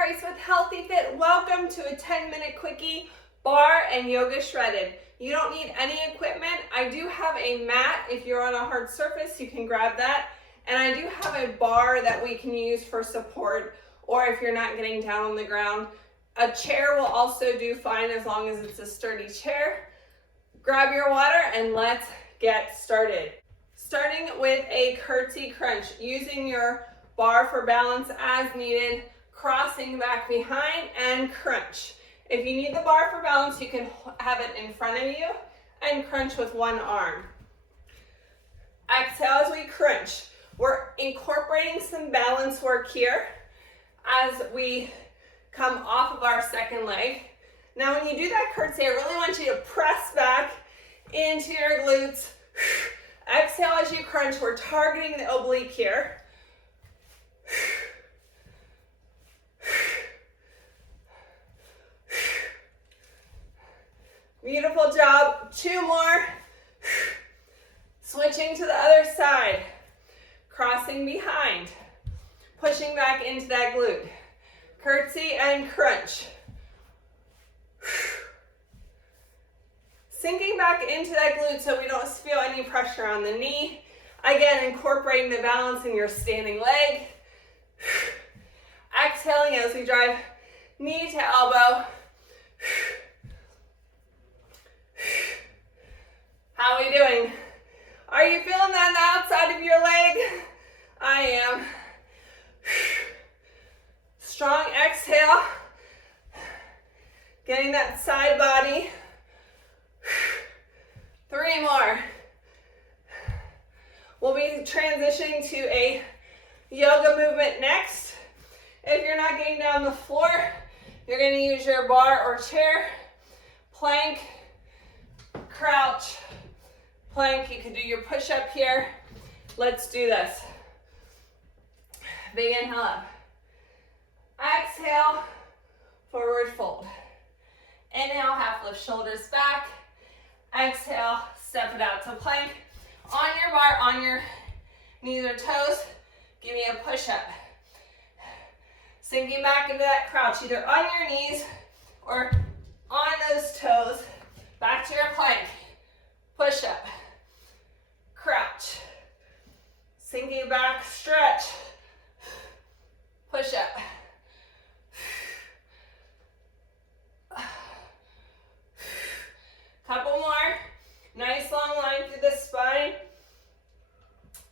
Price with Healthy Fit. Welcome to a 10-minute quickie, Barre and Yoga Shredded. You don't need any equipment. I do have a mat. If you're on a hard surface, you can grab that. And I do have a bar that we can use for support, or if you're not getting down on the ground. A chair will also do fine as long as it's a sturdy chair. Grab your water and let's get started. Starting with a curtsy crunch, using your bar for balance as needed, crossing back behind and crunch. If you need the bar for balance, you can have it in front of you and crunch with one arm. Exhale as we crunch. We're incorporating some balance work here as we come off of our second leg. Now when you do that curtsy, I really want you to press back into your glutes. Exhale as you crunch. We're targeting the oblique here. Beautiful job. 2 more. Switching to the other side. Crossing behind. Pushing back into that glute. Curtsy and crunch. Sinking back into that glute so we don't feel any pressure on the knee. Again, incorporating the balance in your standing leg. Exhaling as we drive knee to elbow. How are we doing? Are you feeling that on the outside of your leg? I am. Strong exhale. Getting that side body. 3 more. We'll be transitioning to a yoga movement next. If you're not getting down the floor, you're going to use your bar or chair, plank, crouch, plank. You can do your push-up here. Let's do this. Big inhale up. Exhale, forward fold. Inhale, half lift shoulders back. Exhale, step it out to plank. On your bar, on your knees or toes, give me a push-up. Sinking back into that crouch, either on your knees or on those toes. Back to your plank. Push-up. Crouch. Sinking back, stretch. Push-up. Couple more. Nice long line through the spine.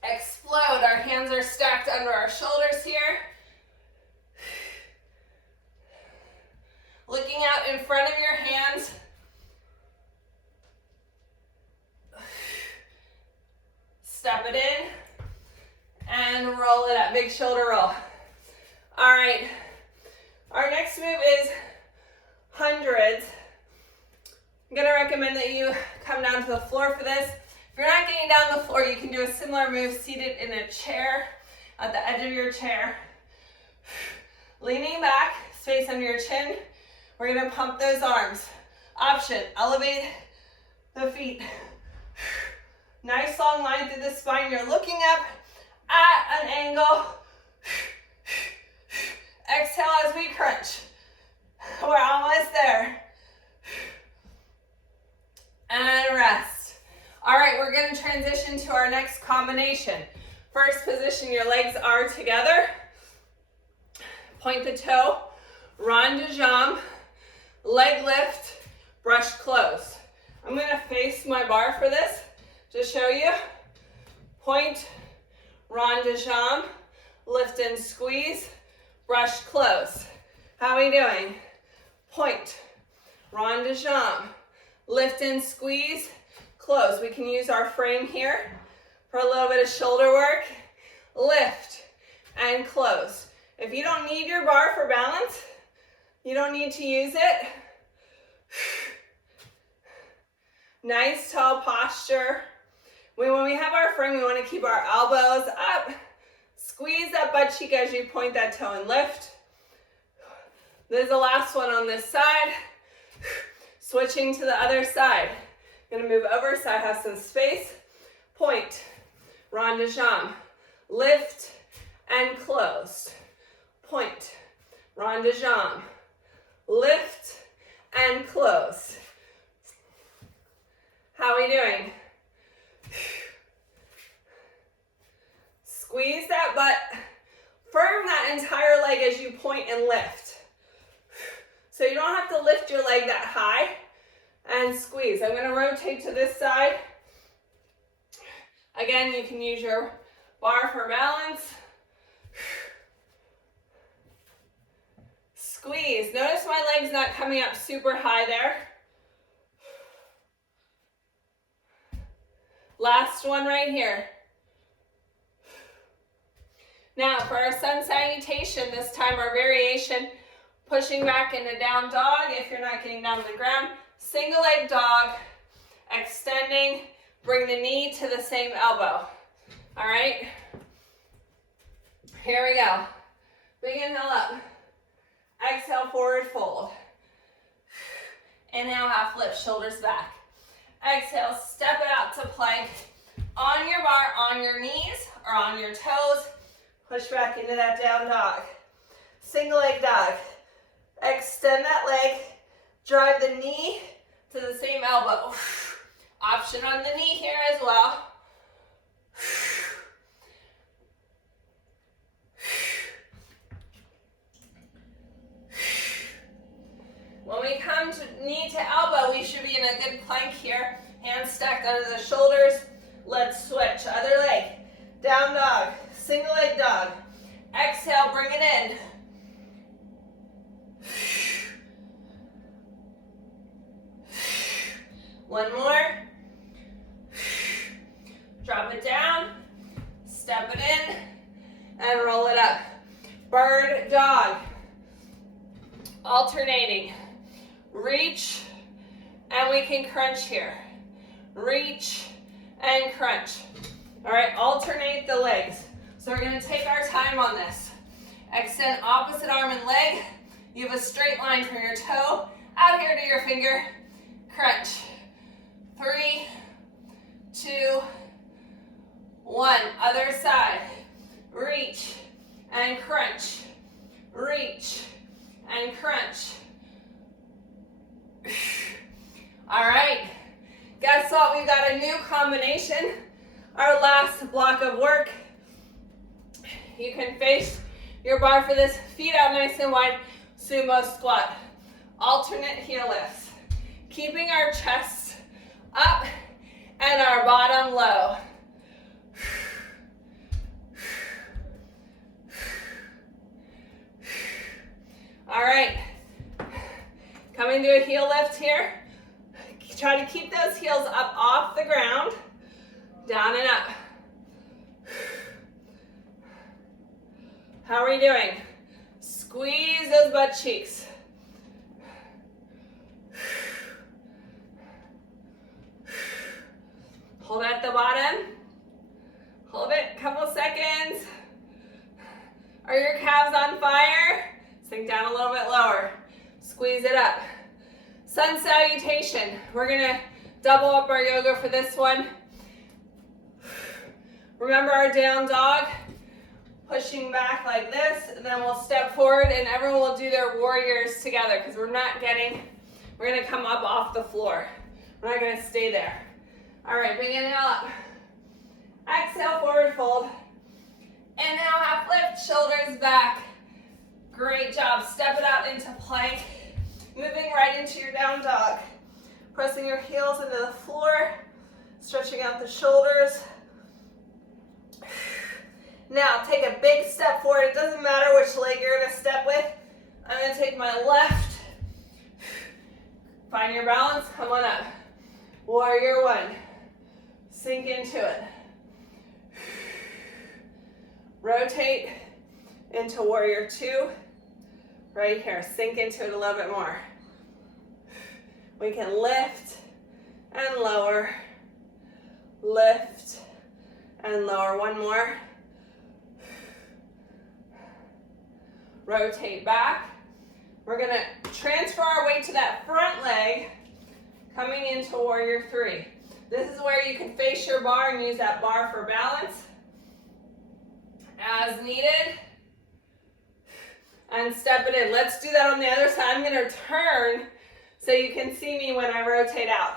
Explode. Our hands are stacked under our shoulders here. Looking out in front of your hands. Step it in and roll it up. Big shoulder roll. All right. Our next move is hundreds. I'm going to recommend that you come down to the floor for this. If you're not getting down the floor, you can do a similar move seated in a chair, at the edge of your chair. Leaning back, space under your chin. We're going to pump those arms. Option, elevate the feet. Nice long line through the spine. You're looking up at an angle. Exhale as we crunch. We're almost there. And rest. All right, we're going to transition to our next combination. First position, your legs are together. Point the toe, rond de jambe, leg lift, brush close. I'm going to face my bar for this to show you. Point, rond de jambe, lift and squeeze, brush close. How are we doing? Point, rond de jambe, lift and squeeze, close. We can use our frame here for a little bit of shoulder work. Lift and close. If you don't need your bar for balance, you don't need to use it. Nice tall posture. When we have our frame, we want to keep our elbows up. Squeeze that butt cheek as you point that toe and lift. This is the last one on this side. Switching to the other side. I'm going to move over so I have some space. Point, rond de jambe, lift and close. Point, rond de jambe. Lift and close. How are we doing? Squeeze that butt. Firm that entire leg as you point and lift. So you don't have to lift your leg that high. And squeeze. I'm going to rotate to this side. Again, you can use your bar for balance. Squeeze. Notice my leg's not coming up super high there. Last one right here. Now for our sun salutation, this time our variation, pushing back into down dog if you're not getting down to the ground. Single leg dog, extending, bring the knee to the same elbow. All right? Here we go. Big inhale up. Exhale, forward fold. Inhale, half lift, shoulders back. Exhale, step it out to plank. On your bar, on your knees or on your toes. Push back into that down dog. Single leg dog. Extend that leg. Drive the knee to the same elbow. Option on the knee here as well. When we come to knee to elbow, we should be in a good plank here. Hands stacked under the shoulders. Let's switch. Other leg. Down dog. Single leg dog. Exhale, bring it in. One more. Drop it down. Step it in. And roll it up. Bird dog. Alternating. Reach. And we can crunch here. Reach and crunch. All right, alternate the legs. So we're going to take our time on this. Extend opposite arm and leg. You have a straight line from your toe out here to your finger. Crunch. 3, 2, 1. Other side. Reach and crunch. Reach and crunch. All right. Guess what? We've got a new combination. Our last block of work. You can face your bar for this. Feet out nice and wide. Sumo squat. Alternate heel lifts. Keeping our chest up and our bottom low. All right. Coming to a heel lift here. Try to keep those heels up off the ground. Down and up. How are we doing? Squeeze those butt cheeks. Hold it at the bottom. Hold it a couple seconds. Are your calves on fire? Sink down a little bit lower. Squeeze it up. Sun salutation. We're gonna double up our yoga for this one. Remember our down dog? Pushing back like this, and then we'll step forward and everyone will do their warriors together because we're gonna come up off the floor. We're not gonna stay there. All right, bring inhale up. Exhale, forward fold. Inhale, half lift, shoulders back. Great job. Step it out into plank. Moving right into your down dog. Pressing your heels into the floor. Stretching out the shoulders. Now, take a big step forward. It doesn't matter which leg you're going to step with. I'm going to take my left. Find your balance. Come on up. Warrior one. Sink into it. Rotate into warrior two. Right here. Sink into it a little bit more. We can lift and lower. Lift and lower. One more. Rotate back. We're going to transfer our weight to that front leg, coming into warrior three. This is where you can face your bar and use that bar for balance as needed. and step it in. Let's do that on the other side. I'm gonna turn so you can see me when I rotate out.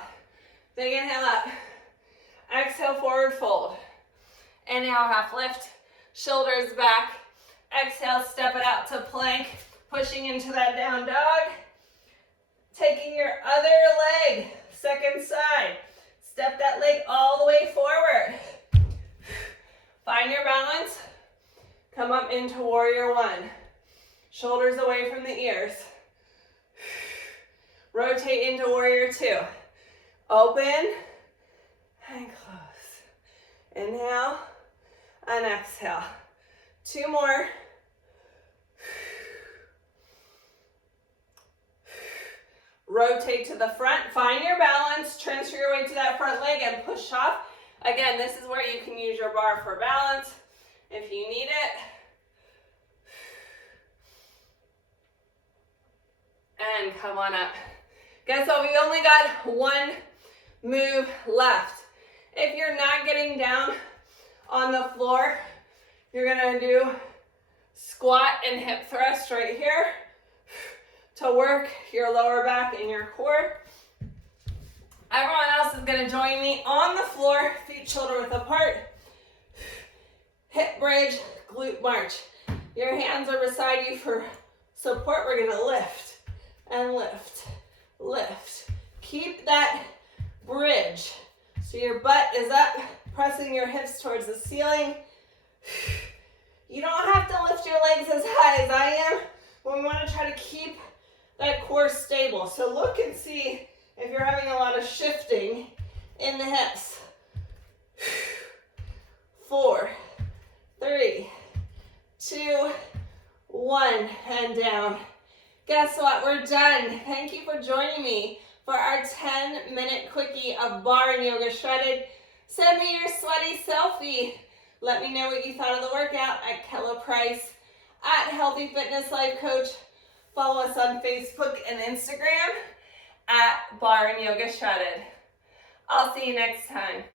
Big inhale up. Exhale, forward fold. Inhale, half lift, shoulders back. Exhale, step it out to plank, pushing into that down dog. Taking your other leg, second side. Step that leg all the way forward. Find your balance. Come up into warrior one. Shoulders away from the ears. Rotate into warrior two. Open and close. Inhale and exhale. Two more. Rotate to the front. Find your balance. Transfer your weight to that front leg and push off. Again, this is where you can use your bar for balance if you need it. And come on up. Guess what? We've only got one move left. If you're not getting down on the floor, you're gonna do squat and hip thrust right here to work your lower back and your core. Everyone else is gonna join me on the floor, feet shoulder width apart. Hip bridge, glute march. Your hands are beside you for support. We're gonna lift and lift, lift. Keep that bridge. So your butt is up, pressing your hips towards the ceiling. You don't have to lift your legs as high as I am, but we want to try to keep that core stable. So look and see if you're having a lot of shifting in the hips. 4, 3, 2, 1, and down. Guess what? We're done. Thank you for joining me for our 10-minute quickie of Barre and Yoga Shredded. Send me your sweaty selfie. Let me know what you thought of the workout at Kella Price, at Healthy Fitness Life Coach. Follow us on Facebook and Instagram at Barre and Yoga Shredded. I'll see you next time.